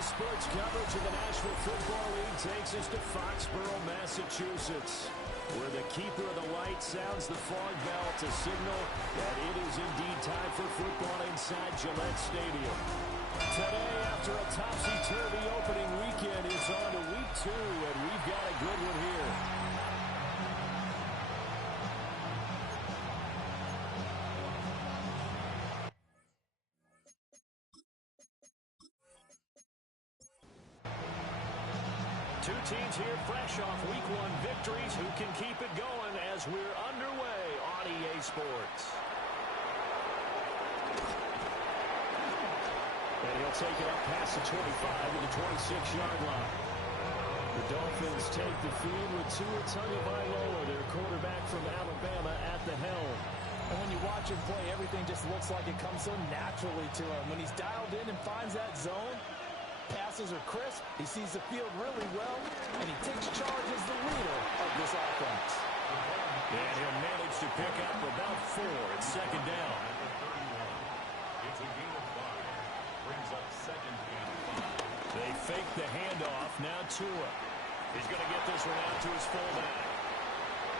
Today's sports coverage of the National Football League takes us to Foxborough, Massachusetts, where the keeper of the light sounds the fog bell to signal that it is indeed time for football inside Gillette Stadium. Today, after a topsy-turvy opening weekend, it's on to week 2, and we've got a good one here. Two teams here fresh off Week 1 victories who can keep it going as we're underway on EA Sports. And he'll take it up past the 25 to the 26-yard line. The Dolphins take the field with Tua Tagovailoa, their quarterback from Alabama, at the helm. And when you watch him play, everything just looks like it comes so naturally to him. When he's dialed in and finds that zone, passes are crisp, he sees the field really well, and he takes charge as the leader of this offense. And he'll manage to pick up about 4 at second down. It's a gain of 5. Brings up second and 5. They fake the handoff. Now Tua. He's going to get this one out to his fullback.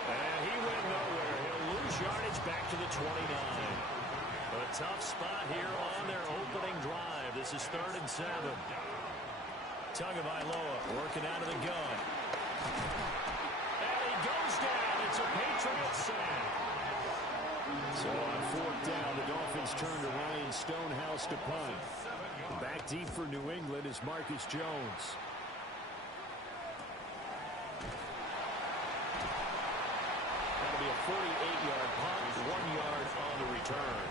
And he went nowhere. He'll lose yardage back to the 29. A tough spot here on their opening drive. This is 3rd and 7. Tagovailoa working out of the gun. And he goes down. It's a Patriots sack. So on 4th down, the Dolphins turn to Ryan Stonehouse to punt. Back deep for New England is Marcus Jones. That'll be a 48-yard punt, 1 yard on the return.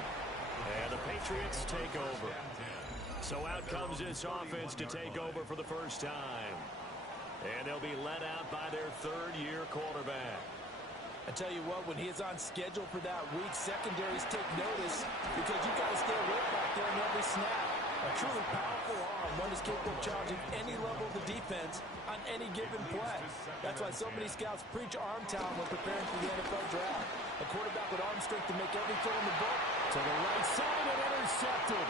And the Patriots take over. So out comes this offense to take over for the first time. And they'll be led out by their 3rd-year quarterback. I tell you what, when he is on schedule for that week, secondaries take notice because you've got to stay awake back there in every snap. A truly powerful arm, one is capable of challenging any level of the defense on any given play. That's why so many scouts preach arm talent when preparing for the NFL draft. A quarterback with arm strength to make every throw in the book. To the right side and intercepted.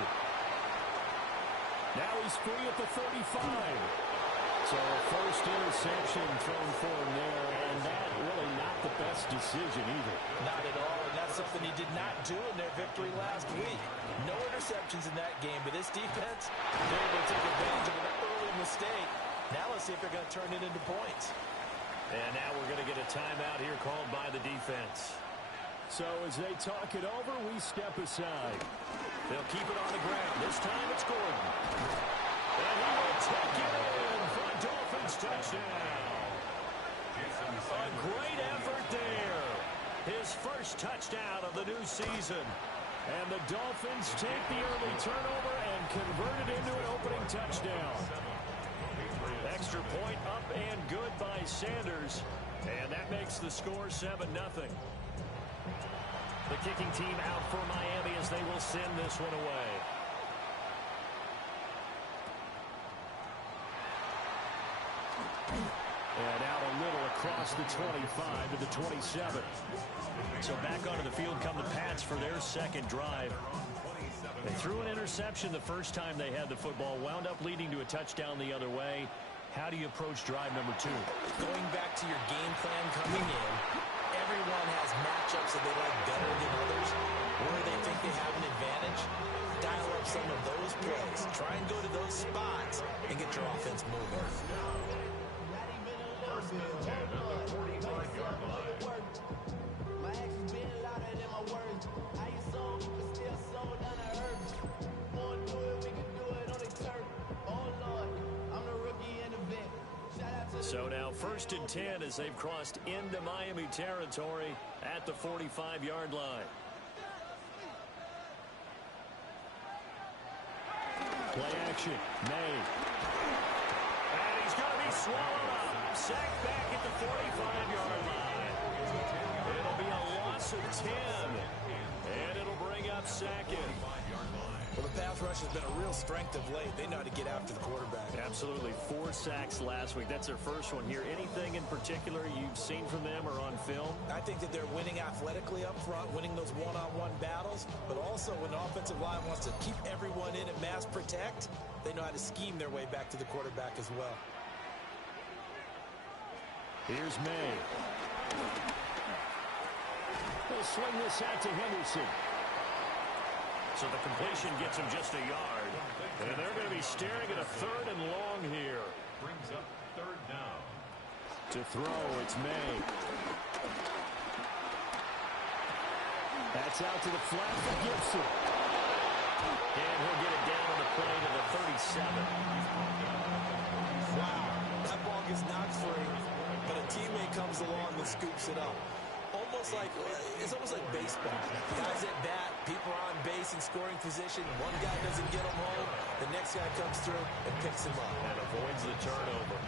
Now he's free at the 35. So a first interception thrown for him there, and that really not the best decision either. Not at all, and that's something he did not do in their victory last week. No interceptions in that game, but this defense, they're able to take advantage of an early mistake. Now let's see if they're going to turn it into points. And now we're going to get a timeout here called by the defense. So as they talk it over, we step aside. They'll keep it on the ground. This time it's Gordon. And he will take it in for a Dolphins touchdown. A great effort there. His first touchdown of the new season. And the Dolphins take the early turnover and convert it into an opening touchdown. Extra point up and good by Sanders. And that makes the score 7-0. The kicking team out for Miami as they will send this one away. And out a little across the 25 to the 27. So back onto the field come the Pats for their second drive. They threw an interception the first time they had the football, wound up leading to a touchdown the other way. How do you approach drive number 2? Going back to your game plan coming in, everyone has matchups that they like better than others. Where they think they have an advantage, dial up some of those plays. Try and go to those spots and get your offense moving. So now 1st and 10 as they've crossed into Miami territory at the 45-yard line. Play action. May. And he's going to be swallowed up. Sacked back at the 45-yard line. It'll be a lot loss of 10. And it'll bring up second. Well, the pass rush has been a real strength of late. They know how to get after the quarterback. Absolutely. 4 sacks last week. That's their first one here. Anything in particular you've seen from them or on film? I think that they're winning athletically up front, winning those one-on-one battles, but also when the offensive line wants to keep everyone in and mass protect, they know how to scheme their way back to the quarterback as well. Here's May. They'll swing this out to Henderson. So the completion gets him just a yard. And they're going to be staring at a 3rd and long here. Brings up 3rd down. To throw, it's May. That's out to the flat for Gibson. And he'll get it down on the play to the 37. Wow, that ball gets knocked free, but a teammate comes along and scoops it up. It's almost like baseball. Guys at bat, people are on base in scoring position. One guy doesn't get him home. The next guy comes through and picks him up. And avoids the turnover.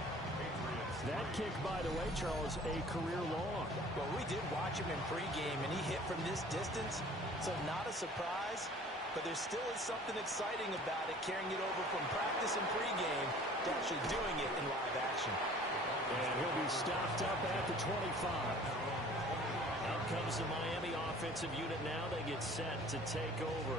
That kick, by the way, Charles, a career long. Well, we did watch him in pregame, and he hit from this distance, so not a surprise. But there still is something exciting about it, carrying it over from practice and pregame to actually doing it in live action. And he'll be stopped up at the 25. Out comes the Miami offensive unit now. They get set to take over.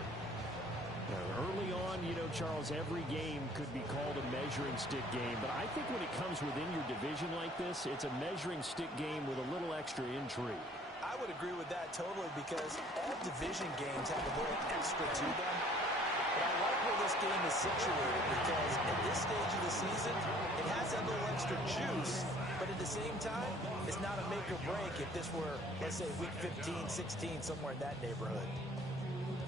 Now, early on, you know, Charles, every game could be called a measuring stick game. But I think when it comes within your division like this, it's a measuring stick game with a little extra intrigue. I would agree with that totally because all division games have a little extra to them. But I like where this game is situated because at this stage of the season, it has that little extra juice. But at the same time, it's not a make or break if this were, let's say, week 15, 16, somewhere in that neighborhood.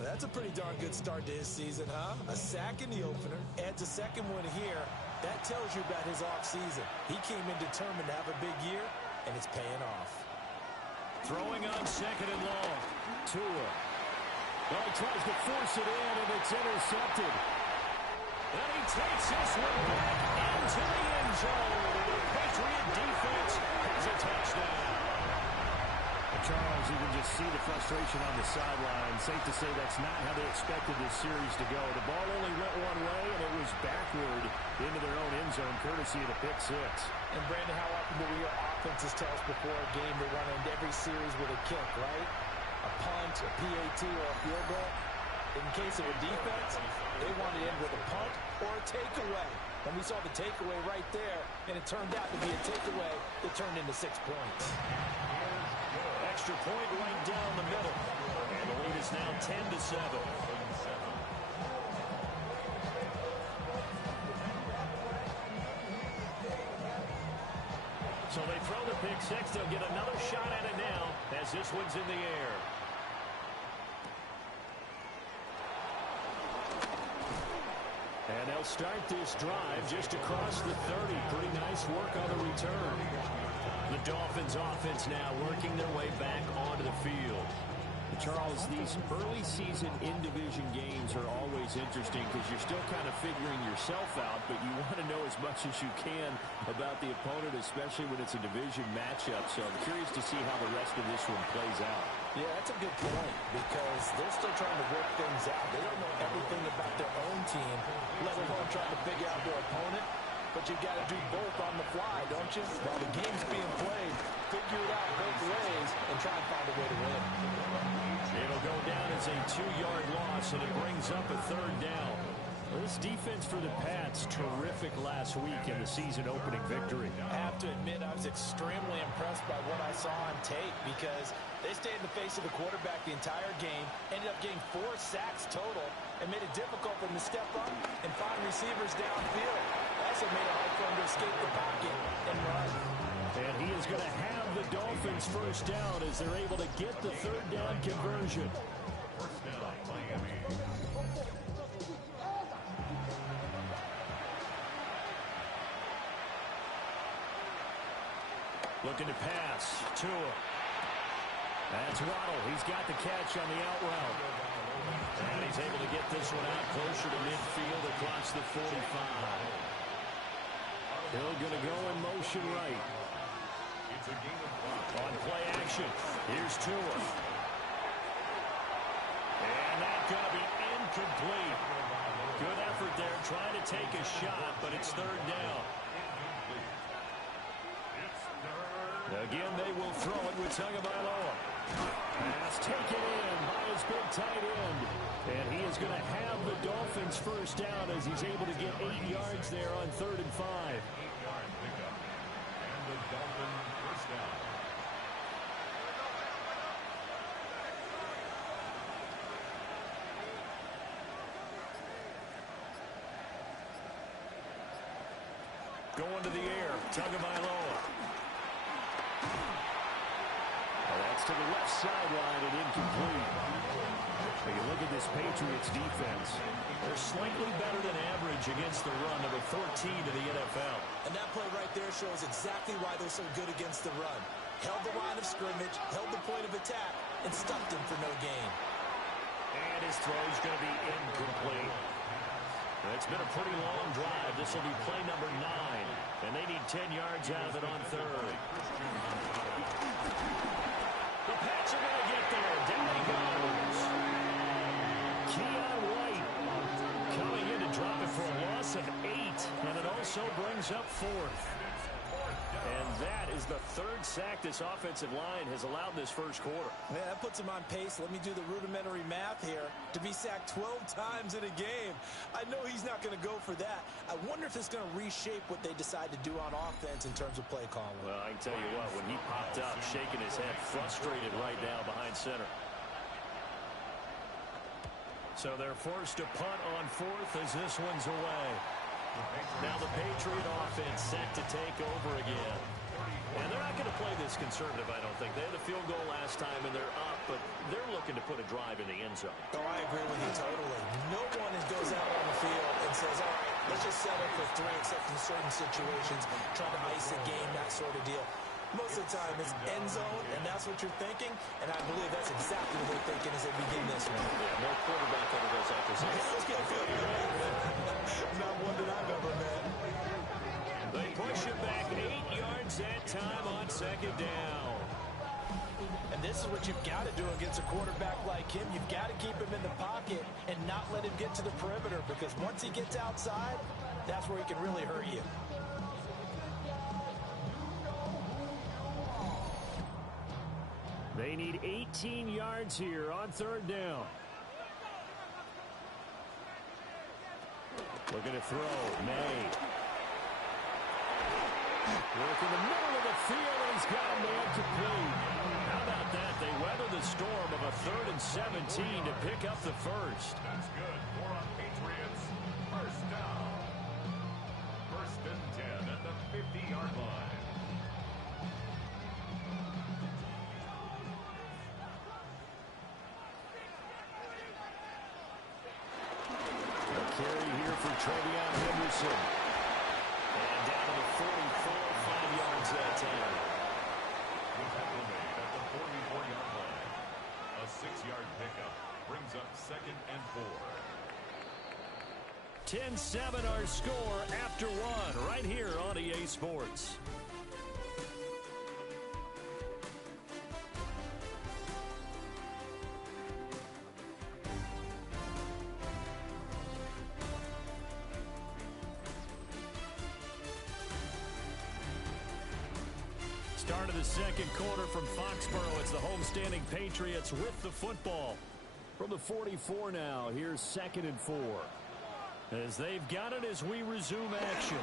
Well, that's a pretty darn good start to his season, huh? A sack in the opener, adds a second one here. That tells you about his offseason. He came in determined to have a big year, and it's paying off. Throwing on 2nd and long. Tua. Well, he tries to force it in, and it's intercepted. And he takes this one back into the end zone. The Patriot defense has a touchdown. Charles, you can just see the frustration on the sideline. Safe to say that's not how they expected this series to go. The ball only went one way, and it was backward into their own end zone, courtesy of the pick 6. And, Brandon, how often do we hear offenses tell us before a game they want to end every series with a kick, right? A punt, a PAT, or a field goal. In case of a defense, they want to end with a punt or a takeaway. And we saw the takeaway right there, and it turned out to be a takeaway that turned into 6 points. Extra point right down the middle. And the lead is now 10-7. So they throw the pick 6. They'll get another shot at it now as this one's in the air. And they'll start this drive just across the 30. Pretty nice work on the return. The Dolphins offense now working their way back onto the field. Charles, these early season in-division games are always interesting because you're still kind of figuring yourself out, but you want to know as much as you can about the opponent, especially when it's a division matchup. So I'm curious to see how the rest of this one plays out. Yeah, that's a good point because they're still trying to work things out. They don't know everything about their own team, let alone trying to figure out their opponent. But you got to do both on the fly, don't you? While the game's being played, figure it out both ways and try and find a way to win. It'll go down as a 2-yard loss, and it brings up a 3rd down. Well, this defense for the Pats, terrific last week in the season-opening victory. I have to admit, I was extremely impressed by what I saw on tape because they stayed in the face of the quarterback the entire game, ended up getting 4 sacks total, and made it difficult for them to step up and find receivers downfield. Also made it hard for him to escape the pocket and run. And he is going to have the Dolphins first down as they're able to get the 3rd down conversion. First down, Miami. Looking to pass. Tua. That's Waddle. He's got the catch on the out route. And he's able to get this one out closer to midfield across the 45. Hill going to go in motion right. It's a game of 5. On play action, here's Tua. And that's going to be incomplete. Good effort there, trying to take a shot, but it's third down. Again, they will throw it with Tagovailoa. Pass taken in by his big tight end. And he is going to have the Dolphins first down as he's able to get 8 yards there on 3rd and 5. 8-yard pickup. And the Dolphins first down. Going to the air, Tagovailoa. That's to the left sideline and incomplete. When you look at this Patriots defense, they're slightly better than average against the run, number 14 to the NFL. And that play right there shows exactly why they're so good against the run. Held the line of scrimmage, held the point of attack, and stuffed him for no gain. And his throw's going to be incomplete. It's been a pretty long drive. This will be play number 9. And they need 10 yards out of it on 3rd. The Pats are going to get there. Down he goes. Keon White coming in to drop it for a loss of 8. And it also brings up 4th. And that is the 3rd sack this offensive line has allowed this first quarter. Man, that puts him on pace. Let me do the rudimentary math here. To be sacked 12 times in a game. I know he's not going to go for that. I wonder if it's going to reshape what they decide to do on offense in terms of play calling. Well, I can tell you what, when he popped up, shaking his head, frustrated right now behind center. So they're forced to punt on 4th as this one's away. Now the Patriot offense set to take over again. And they're not going to play this conservative, I don't think. They had a field goal last time, and they're up, but they're looking to put a drive in the end zone. Oh, I agree with you totally. No one goes out on the field and says, all right, let's just settle for 3, except in certain situations, trying to ice a game, that sort of deal. Most of the time, it's end zone, and that's what you're thinking, and I believe that's exactly what they're thinking as they begin this one. Yeah, no quarterback ever goes after Not one that I've ever met. They push it back 8 yards that time on 2nd down. And this is what you've got to do against a quarterback like him. You've got to keep him in the pocket and not let him get to the perimeter, because once he gets outside, that's where he can really hurt you. They need 18 yards here on 3rd down. Looking to throw. May. Work in the middle of the field, and he's got a man complete. How about that? They weather the storm of a 3rd and 17 to pick up the first. That's good. More on Patriots. First down. 1st and 10 at the 50-yard line. Carry here for Trevion Henderson. And down to the 44, 5 yards that time. The tackle made at the 44-yard line. A 6-yard pickup brings up 2nd and 4. 10-7 our score after 1 right here on EA Sports. Start of the second quarter from Foxborough. It's the homestanding Patriots with the football. From the 44 now, here's 2nd and 4. As they've got it as we resume action.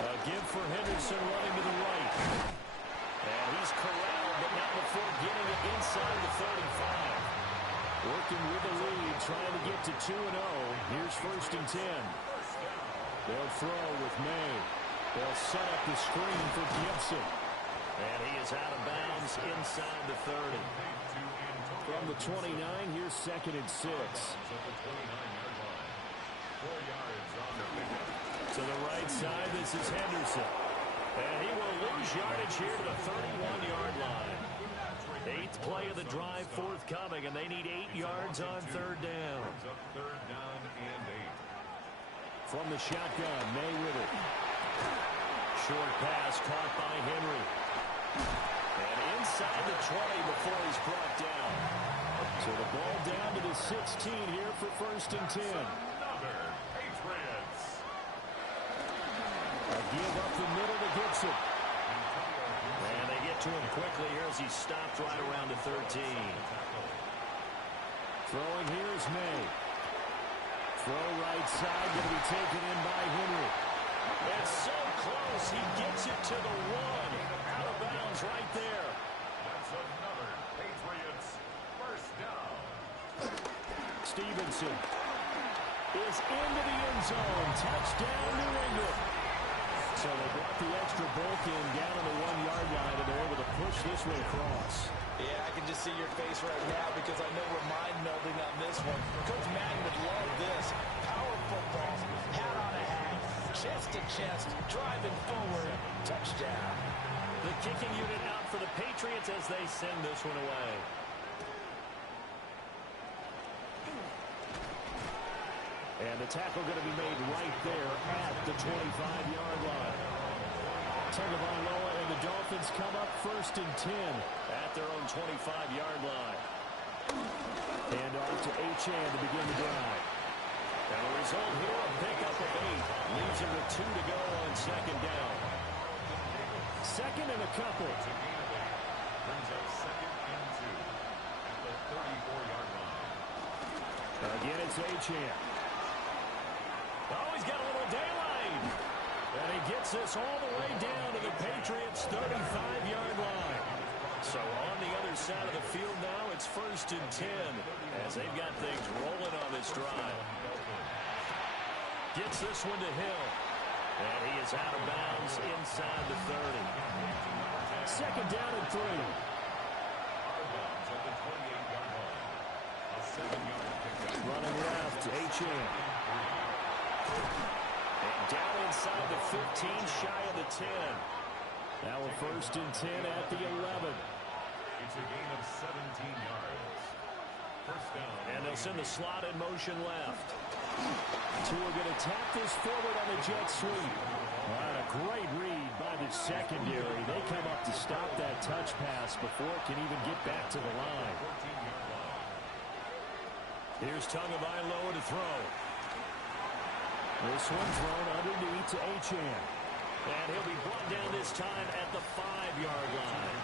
A give for Henderson running to the right. And he's corralled, but not before getting it inside the 35. Working with the lead, trying to get to 2-0. Here's 1st and 10. They'll throw with May. They'll set up the screen for Gibson. And he is out of bounds inside the 30. From the 29, here's 2nd and 6. To the right side, this is Henderson. And he will lose yardage here to the 31-yard line. 8th play of the drive forthcoming, and they need 8 yards on 3rd down. From the shotgun, May with it. Short pass caught by Henry. And inside the 20 before he's brought down. So the ball down to the 16 here for 1st and 10. Another Patriots. A give up the middle to Gibson. And they get to him quickly here as he stopped right around the 13. Throwing here is May. Throw right side, going to be taken in by Henry. It's so close. He gets it to the 1. Out of bounds right there. That's another Patriots first down. Stevenson is into the end zone. Touchdown, New England. So they brought the extra bulk in down on the 1-yard line, and they're able to push this one across. Yeah, I can just see your face right now because I know we're mind-melding on this one. Coach Madden would love this. Power football, hat on a hat, chest to chest, driving forward, touchdown. The kicking unit out for the Patriots as they send this one away. And the tackle going to be made right there at the 25-yard line. Tagovailoa and the Dolphins come up 1st and 10 at their own 25-yard line. Hand off to Achane to begin the drive. And the result here, a pickup of 8. Leaves him with 2 to go on 2nd down. 2nd and a couple. Brings up 2nd and 2 at the 34-yard line. Again, it's Achane. Oh, he's got a little daylight. And he gets this all the way down to the Patriots' 35-yard line. So on the other side of the field now, it's 1st and 10 as they've got things rolling on this drive. Gets this one to Hill. And he is out of bounds inside the 30. 2nd down and 3. Out of bounds at the 28-yard line. A 7-yard pickup. Running left, Achane. And down inside the 15, shy of the 10. Now we're 1st and 10 at the 11. It's a gain of 17 yards. First down. And they'll send the slot in motion left. Tua going to tap this forward on the jet sweep. A great read by the secondary. They come up to stop that touch pass before it can even get back to the line. Here's Tagovailoa to throw. This one thrown underneath to Achane. And he'll be brought down this time at the 5-yard line.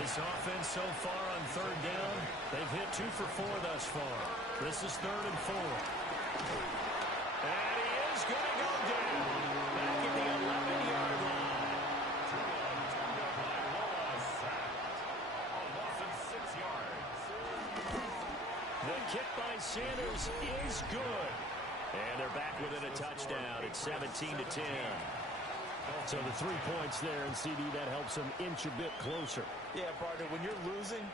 This offense so far on 3rd down, they've hit 2 for 4 thus far. This is 3rd and 4. And he is going to go down back at the 11-yard line. A loss of 6 yards. The kick by Sanders is good. And they're back within a touchdown. It's 17 to 10. So the 3 points there, and CD, that helps them inch a bit closer. Yeah, partner, when you're losing,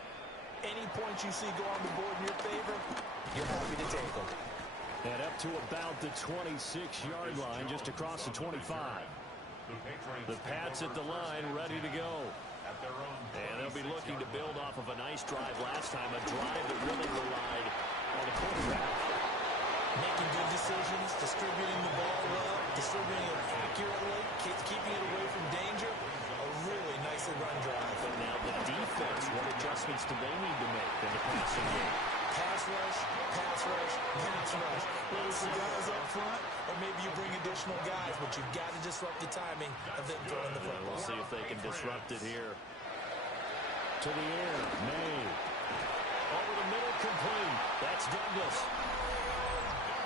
any points you see go on the board in your favor, you're happy to take them. And up to about the 26-yard line, just across the 25. The Pats at the line, ready to go. And they'll be looking to build off of a nice drive last time, a drive that really relied on the quarterback. Making good decisions, distributing the ball well, distributing it accurately, keeping it away from danger. A really nicely run drive. But now the defense, what adjustments do they need to make in the passing game? Pass rush, pass rush, pass rush. Whether it's the guys up front or maybe you bring additional guys, but you've got to disrupt the timing of them throwing the football. We'll see if they can disrupt it here. To the air, May. Over the middle, complete. That's Douglas.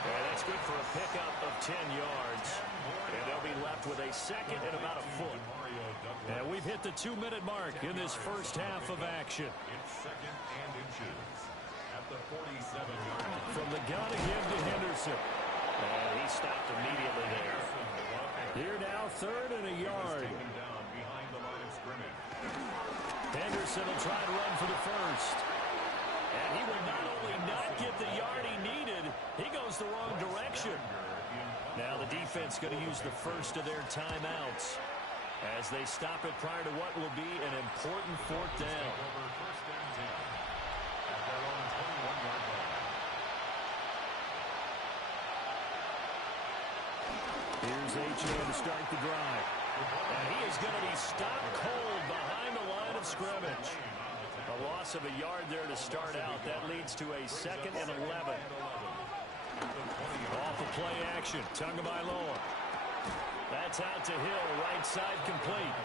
And that's good for a pickup of 10 yards. And they'll be left with a 2nd and about a foot. And we've hit the 2-minute mark in this first half of action. It's 2nd and inches at the 47-yard line. From the gun again to Henderson. And he stopped immediately there. Here now, 3rd and a yard. Taken down behind the line of scrimmage. Henderson will try to run for the first. And he will not only not get the yard he needed, he goes the wrong direction. Now the defense going to use the first of their timeouts as they stop it prior to what will be an important 4th down. Over 1st and 10 at their own 21-yard line. Here's Achane to start the drive. And he is going to be stopped cold behind the line of scrimmage. A loss of a yard there to start out. That leads to a 2nd and 11. Off of play action. Tagovailoa. That's out to Hill. Right side complete.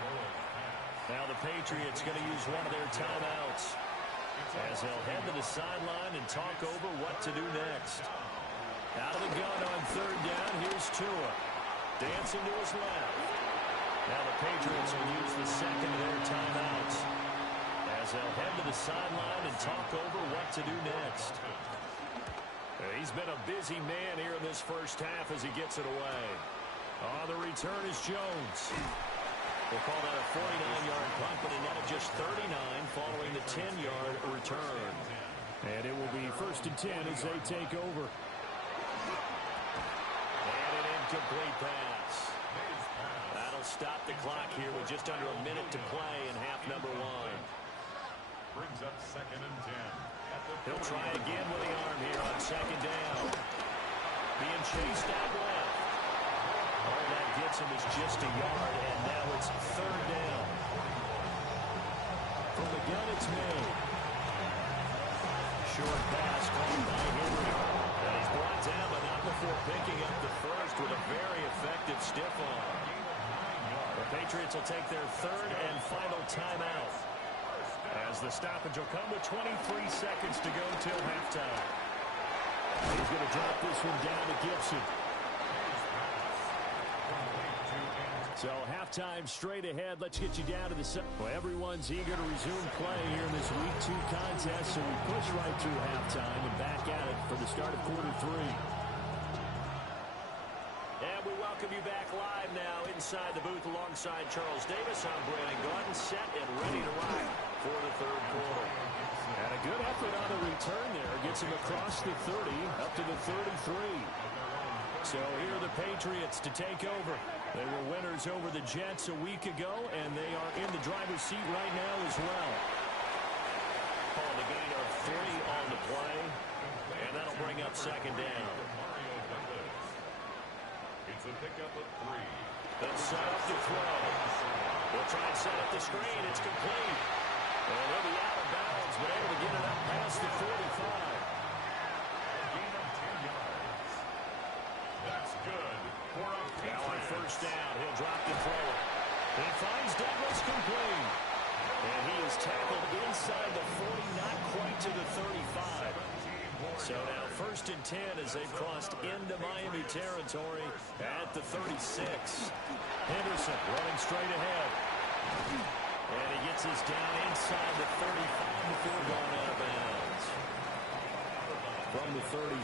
Now the Patriots going to use one of their timeouts as they'll head to the sideline and talk over what to do next. Out of the gun on 3rd down. Here's Tua. Dancing to his left. Now the Patriots will use the 2nd of their timeouts as they'll head to the sideline and talk over what to do next. He's been a busy man here in this first half as he gets it away. On the return is Jones. We'll call that a 49-yard punt, but a net of just 39 following the 10-yard return. And it will be 1st and 10 as they take over. And an incomplete pass. That'll stop the clock here with just under a minute to play in half number 1. Brings up 2nd and 10. He'll try again with the arm here on 2nd down. Being chased out left. All that gets him is just a yard, and now it's 3rd down. From the gun, it's made. Short pass caught by Henry. And he's brought down, but not before picking up the first with a very effective stiff arm. The Patriots will take their 3rd and final timeout, as the stoppage will come with 23 seconds to go till halftime. He's going to drop this one down to Gibson. So halftime straight ahead. Let's get you down to the side. Well, everyone's eager to resume play here in this Week 2 contest, so we push right through halftime and back at it for the start of quarter 3. And we welcome you back live now inside the booth alongside Charles Davis. I'm Brandon Gordon, set and ready to rock for the 3rd quarter. And a good effort on the return there. Gets him across the 30, up to the 33. So here are the Patriots to take over. They were winners over the Jets a week ago, and they are in the driver's seat right now as well. Call the gain of 3 on the play, and that'll bring up 2nd down. It's a pickup of 3. That's set up to throw. They'll try and set up the screen. It's complete. And he'll be out of bounds, but able to get it up past the 45. Gain of 10 yards. That's good. Now on 1st down, he'll drop the throw. He finds Douglas complete. And he is tackled inside the 40, not quite to the 35. So now 1st and 10 as they've crossed into Miami territory at the 36. Henderson running straight ahead. And he gets us down inside the 35 before going out of bounds. From the 33,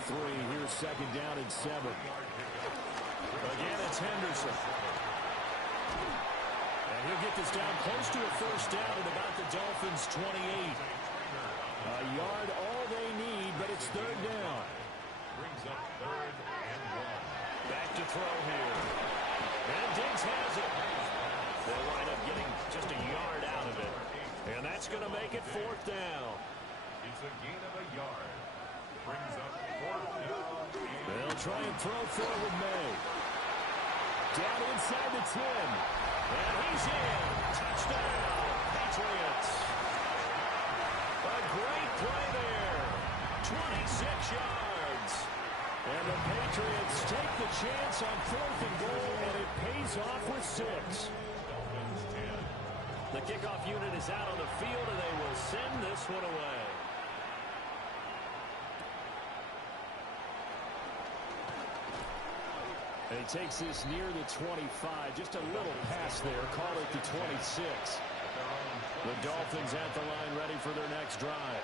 here's 2nd down and 7. Again, it's Henderson. And he'll get this down close to a 1st down at about the Dolphins' 28. A yard all they need, but it's 3rd down. Brings up 3rd and 1. Back to throw here. And Diggs has it. They'll wind up getting just a yard out of it. And that's going to make it 4th down. It's a gain of a yard. Brings up 4th down. They'll try and throw forward May. Down inside the 10. And he's in. Touchdown, Patriots. A great play there. 26 yards. And the Patriots take the chance on 4th and goal, and it pays off with 6. The kickoff unit is out on the field, and they will send this one away. And he takes this near the 25. Just a little pass there. Call it the 26. The Dolphins at the line ready for their next drive.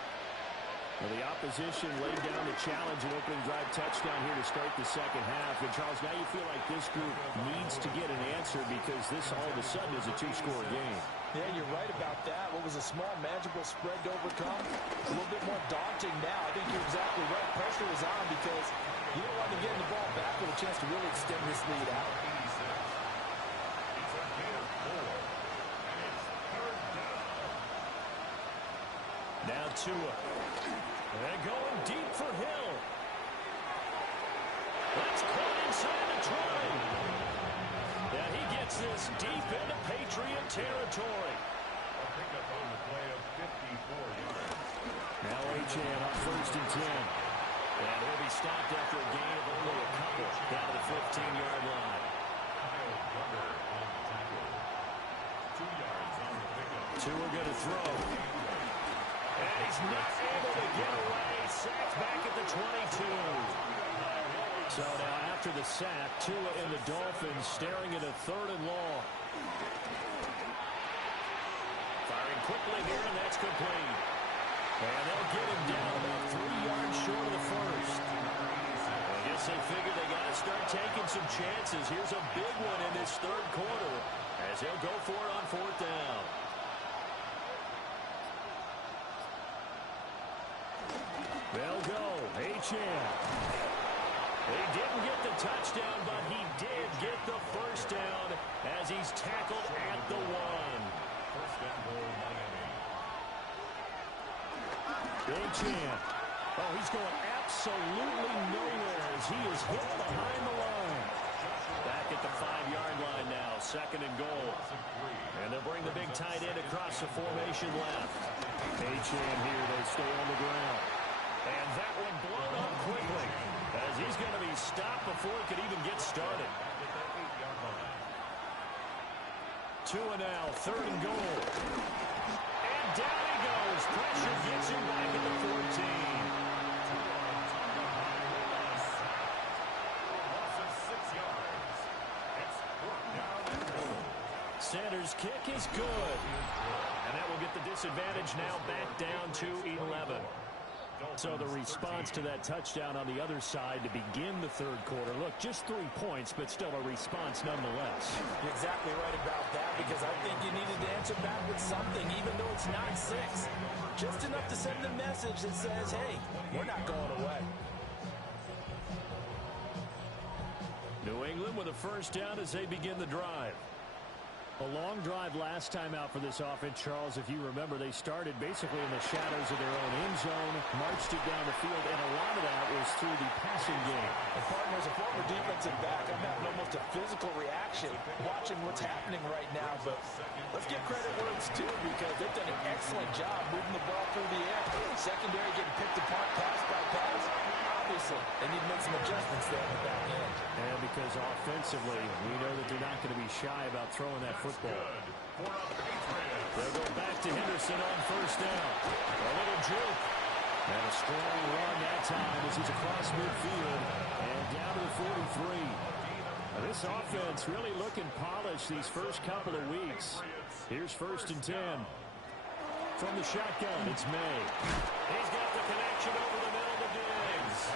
Well, the opposition laid down the challenge and opening drive touchdown here to start the 2nd half. And, Charles, now you feel like this group needs to get an answer because this all of a sudden is a 2-score game. Yeah, you're right about that. What was a small, manageable spread to overcome? A little bit more daunting now. I think you're exactly right. Pressure was on because you don't want them getting the ball back with a chance to really extend this lead out. It's a gain of 4. And it's 3rd down. Now Tua. And going deep for Hill. That's caught inside the 20. And he gets this deep into Patriot territory. A pickup on the play of 54 yards. Achane on 1st and 10. And he'll be stopped after a gain of only a couple down to the 15-yard line. 2 yards on the pickup. Tua going to throw. And he's not able to get away. Sacked back at the 22. So now after the sack, Tua and the Dolphins staring at a 3rd and long. Firing quickly here, and that's complete. And they'll get him down about 3 yards short of the first. I guess they figure they got to start taking some chances. Here's a big one in this 3rd quarter as he'll go for it on 4th down. They'll go. Achane. He didn't get the touchdown, but he did get the 1st down as he's tackled at the 1. 1st down goal, Miami. Achane. Oh, he's going absolutely nowhere as he is hit behind the line. Back at the 5-yard line now, 2nd and goal. And they'll bring the big tight end across the formation left. Achane here, they stay on the ground. And that one blown up quickly as he's going to be stopped before it could even get started. Tua now, 3rd and goal. And down he goes. Pressure gets him back at the 14. Sanders' kick is good. And that will get the disadvantage now back down to 11. So the response to that touchdown on the other side to begin the 3rd quarter. Look, just 3 points, but still a response nonetheless. You're exactly right about that, because I think you needed to answer back with something, even though it's 9-6. Just enough to send a message that says, hey, we're not going away. New England with a 1st down as they begin the drive. A long drive last time out for this offense, Charles. If you remember, they started basically in the shadows of their own end zone, marched it down the field, and a lot of that was through the passing game. And partner, as a former defensive back, I'm having almost a physical reaction watching what's happening right now. But let's give credit where it's due, because they've done an excellent job moving the ball through the air. Secondary getting picked apart pass by pass. Obviously, they need to make some adjustments there in the back end. And because offensively, we know that they're not going to be shy about throwing that football. They'll go back to Henderson on 1st down. A little juke. And a strong run that time as he's across midfield and down to the 43. Now, this offense really looking polished these first couple of weeks. Here's 1st and 10. From the shotgun, it's May. He's got the connection over the middle to Diggs.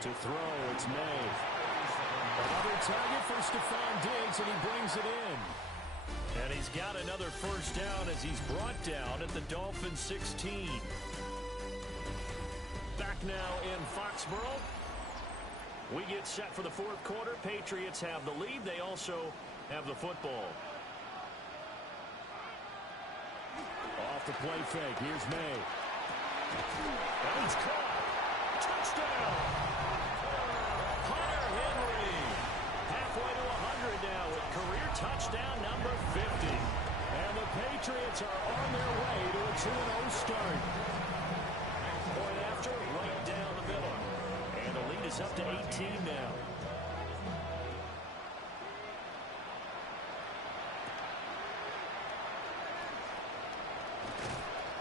To throw, it's May. Another target for Stephon Diggs, and he brings it in. And he's got another 1st down as he's brought down at the Dolphins 16. Back now in Foxborough. We get set for the 4th quarter. Patriots have the lead. They also have the football. Off the play fake. Here's May. And he's caught. Touchdown. Hunter Henry. Halfway to 100 now with career touchdown number 50. And the Patriots are on their way to a 2-0 start. Point after, right down the middle. And the lead is up to 18 now.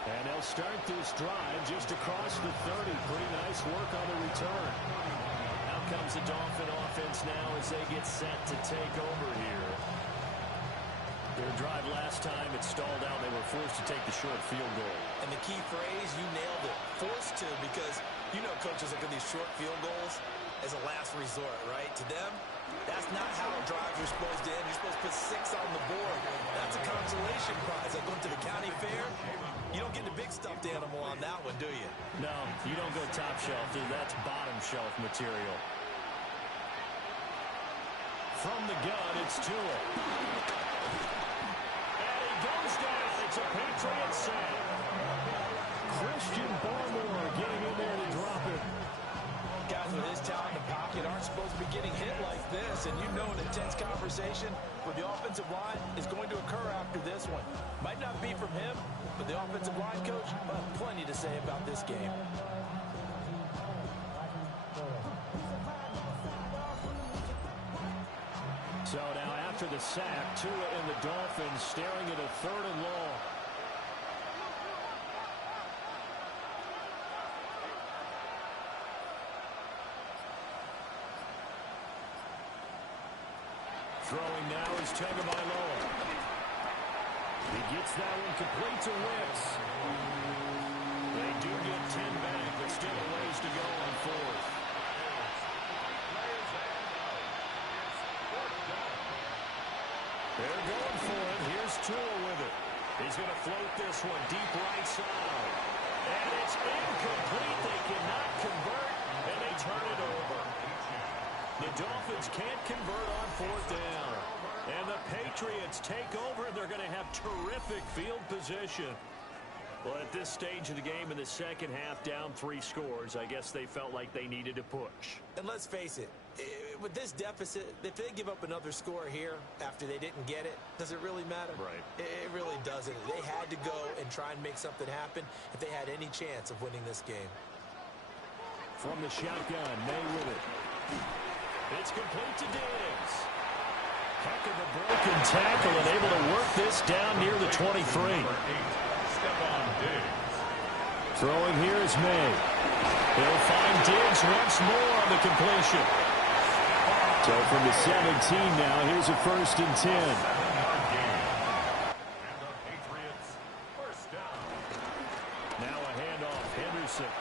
And they'll start this drive just across the 30. Pretty nice work on the return. Out comes the Dolphin offense now as they get set to take over here. Their drive last time, it stalled out. They were forced to take the short field goal. And the key phrase, you nailed it. Forced to, because you know coaches look at these short field goals as a last resort, right? To them, that's not how drives are supposed to end. You're supposed to put 6 on the board. That's a consolation prize. Like going to the county fair, you don't get the big stuffed animal on that one, do you? No, you don't go top shelf, dude. That's bottom shelf material. From the gun, it's Tua. Goes down. It's a Patriots sack. Christian Barmore getting in there to drop it. Guys with his talent in the pocket aren't supposed to be getting hit like this, and you know an intense conversation for the offensive line is going to occur after this one. Might not be from him, but the offensive line coach will have plenty to say about this game. So now after the sack, Tua and the Dolphins staring at a 3rd and long. Throwing now is Tagovailoa. He gets that one complete to Wicks. They do get 10 back, but still a ways to go on 4th. They're going for it. Here's Tua with it. He's going to float this one deep right side. And it's incomplete. They cannot convert, and they turn it over. The Dolphins can't convert on 4th down. And the Patriots take over. They're going to have terrific field position. Well, at this stage of the game in the second half, down 3 scores, I guess they felt like they needed to push. And let's face it, with this deficit, if they give up another score here after they didn't get it, does it really matter? Right. It really doesn't. They had to go and try and make something happen if they had any chance of winning this game. From the shotgun, May with it. It's complete to Diggs. Heck of a broken tackle and able to work this down near the 23. Throwing here is May. He'll find Diggs once more on the completion. So from the 17 now, here's a 1st and 10. Now a handoff, Henderson.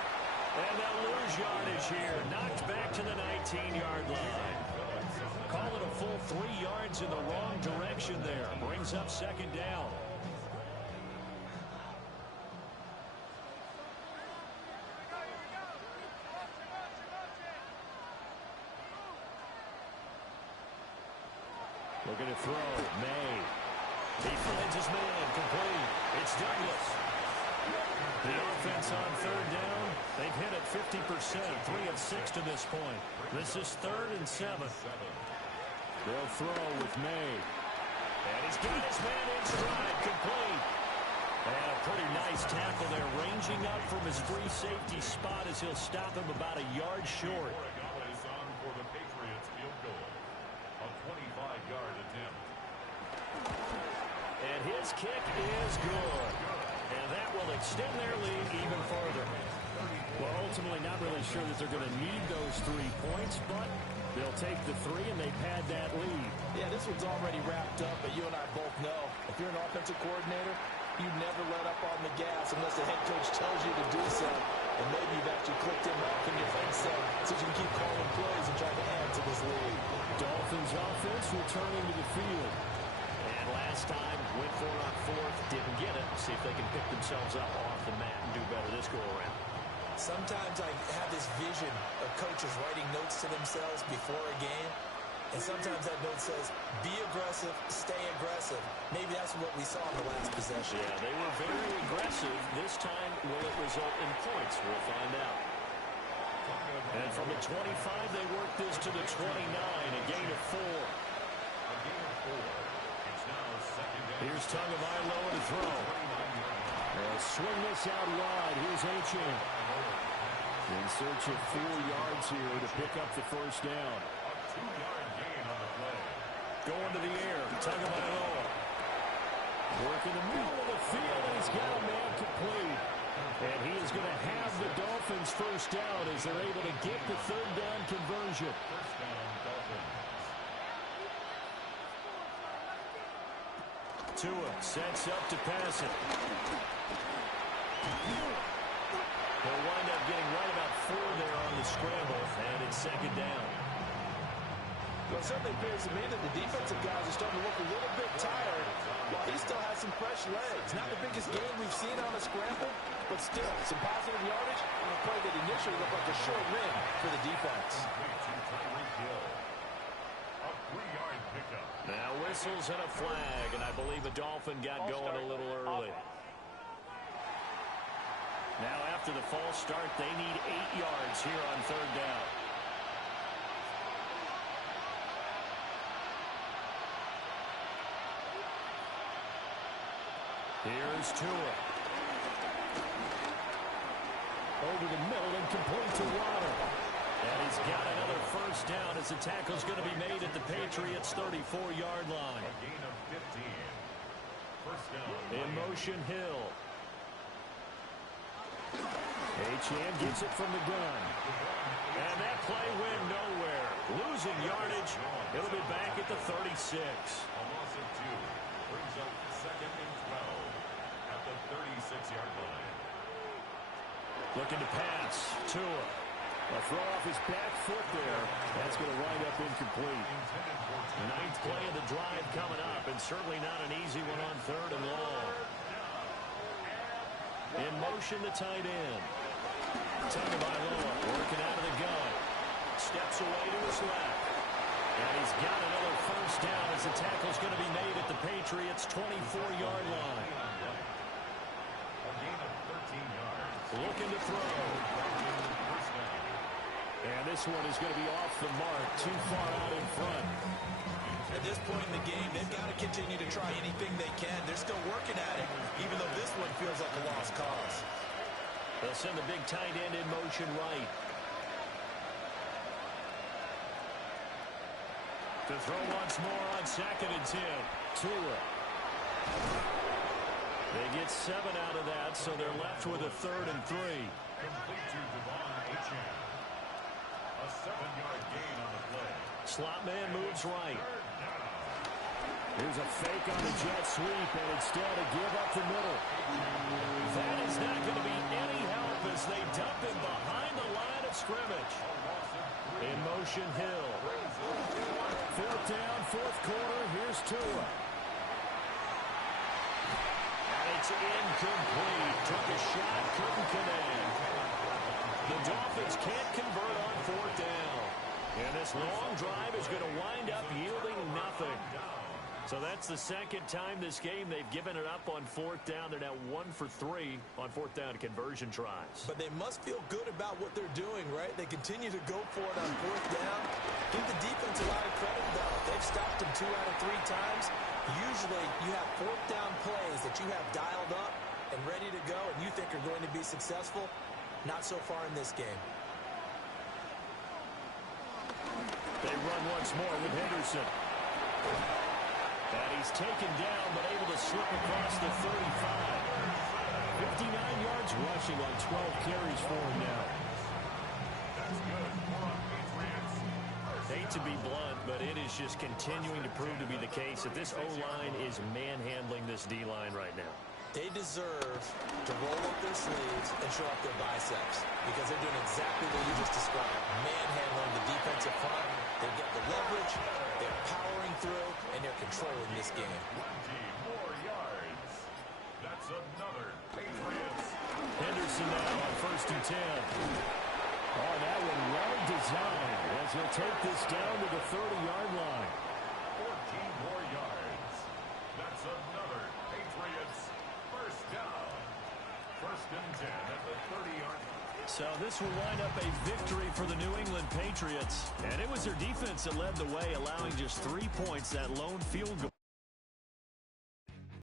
And they'll lose yardage here. Knocked back to the 19-yard line. Call it a full 3 yards in the wrong direction there. Brings up 2nd down. Looking to throw. May. He finds his man. Complete. It's Douglas. The offense on 3rd down. They've hit it 50%. 3 of 6 to this point. This is 3rd and 7. They'll throw with May. And he's got his man in stride. Complete. And a pretty nice tackle there. Ranging up from his free safety spot as he'll stop him about a yard short. For the Patriots field goal. A 25-yard attempt. And his kick is good. And that will extend their lead even further. Well, ultimately not really sure that they're going to need those 3 points, but they'll take the 3 and they pad that lead. Yeah, this one's already wrapped up, but you and I both know if you're an offensive coordinator, you never let up on the gas unless the head coach tells you to do so. And maybe you've actually clicked him off in your headset so you can keep calling plays and trying to add to this lead. Dolphins offense returning to the field. And last time, went for it on 4th, didn't get it. See if they can pick themselves up off the mat and do better this go-around. Sometimes I have this vision of coaches writing notes to themselves before a game. And sometimes that note says, be aggressive, stay aggressive. Maybe that's what we saw in the last possession. Yeah, they were very aggressive. This time, will it result in points? We'll find out. And from the 25, they work this to the 29, a gain of 4. Here's Tagovailoa to throw. They'll swing this out wide. Here's Achane. In search of 4 yards here to pick up the 1st down. A 2-yard gain on the play. Going to the air. Tagovailoa. Working the middle of the field, and he's got a man complete. And he is going to have the Dolphins 1st down as they're able to get the 3rd down conversion. 1st down, Dolphins. Tua sets up to pass it. He'll wind up getting right about 4 there on the scramble, and it's 2nd down. Well, it certainly appears to me that the defensive guys are starting to look a little bit tired, while he still has some fresh legs. Not the biggest game we've seen on a scramble, but still some positive yardage on a play that initially looked like a short win for the defense. Now whistles and a flag, and I believe the Dolphin got going a little early. Now after the false start, they need 8 yards here on 3rd down. Here's Tua. Over the middle and complete to Waddle. And he's got another first down as the tackle's going to be made at the Patriots' 34-yard line. A gain of 15. First down. In motion, Hill. Achane gets it from the gun. And that play went nowhere. Losing yardage. It'll be back at the 36. A loss of 2. Brings up second and 12 at the 36-yard line. Looking to pass. Tua. A throw off his back foot there. That's going to wind up incomplete. Ninth play of the drive coming up, and certainly not an easy one on third and long. In motion, the tight end. Tagovailoa working out of the gun. Steps away to his left. And he's got another first down as the tackle's going to be made at the Patriots' 24-yard line. A gain of 13 yards. Looking to throw. And this one is going to be off the mark, too far out in front. At this point in the game, they've got to continue to try anything they can. They're still working at it, even though this one feels like a lost cause. They'll send the big tight end in motion right. To throw once more on 2nd and 10. Tua. They get 7 out of that, so they're left with a 3rd and 3. Complete to Devon Achane. A 7-yard gain on the play. Slot man moves right. Here's a fake on the jet sweep, and instead a give up the middle. That is not going to be any help as they dump him behind the line of scrimmage. In motion, Hill. 4th down, 4th quarter. Here's Tua. And it's incomplete. Took a shot, couldn't connect. The Dolphins can't convert on 4th down. And this long drive is going to wind up yielding nothing. So that's the second time this game they've given it up on 4th down. They're now 1 for 3 on 4th down conversion tries. But they must feel good about what they're doing, right? They continue to go for it on 4th down. Give the defense a lot of credit, though. They've stopped them 2 out of 3 times. Usually you have 4th down plays that you have dialed up and ready to go and you think are going to be successful. Not so far in this game. They run once more with Henderson. And he's taken down, but able to slip across the 35. 59 yards rushing on 12 carries for him now. That's good. More on Patriots. Hate to be blunt, but it is just continuing to prove to be the case that this O-line is manhandling this D-line right now. They deserve to roll up their sleeves and show up their biceps because they're doing exactly what you just described. Manhandling the defensive front. They've got the leverage, they're powering through, and they're controlling this game. 20 more yards. That's another Patriots. Henderson now on 1st and 10. Oh, that one well designed as he'll take this down to the 30-yard line. 14 more yards. That's another Patriots first down. 1st and 10 at the 30-yard line. So this will wind up a victory for the New England Patriots. And it was their defense that led the way, allowing just 3 points, that lone field goal.